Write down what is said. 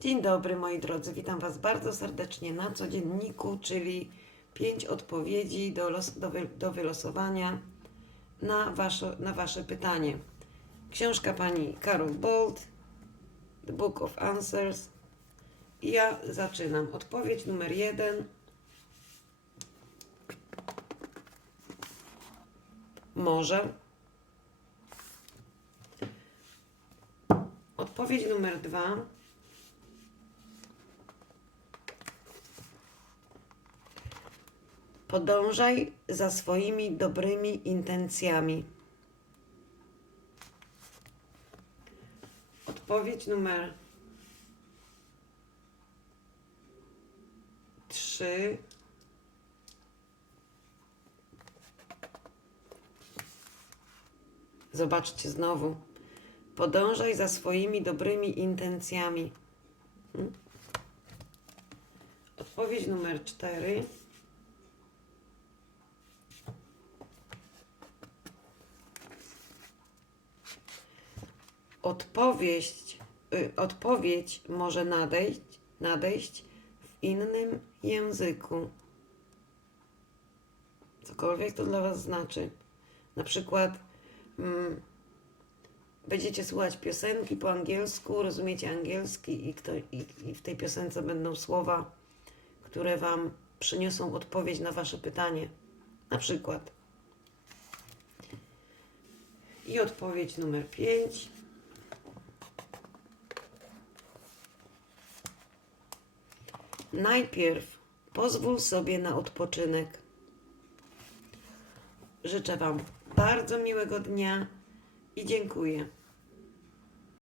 Dzień dobry moi drodzy, witam Was bardzo serdecznie na codzienniku, czyli pięć odpowiedzi do, los, do, wy, do wylosowania na wasze, na wasze pytanie. Książka pani Carol Bolt, The Book of Answers. I ja zaczynam. Odpowiedź numer jeden. Może. Odpowiedź numer dwa. Podążaj za swoimi dobrymi intencjami. Odpowiedź numer trzy. Zobaczcie znowu. Podążaj za swoimi dobrymi intencjami. Hmm? Odpowiedź numer cztery. Odpowiedź, y, odpowiedź może nadejść, nadejść w innym języku. Cokolwiek to dla Was znaczy. Na przykład mm, będziecie słuchać piosenki po angielsku, rozumiecie angielski i, kto, i, i w tej piosence będą słowa, które Wam przyniosą odpowiedź na Wasze pytanie. Na przykład. I odpowiedź numer 5. Najpierw pozwól sobie na odpoczynek. Życzę Wam bardzo miłego dnia i dziękuję.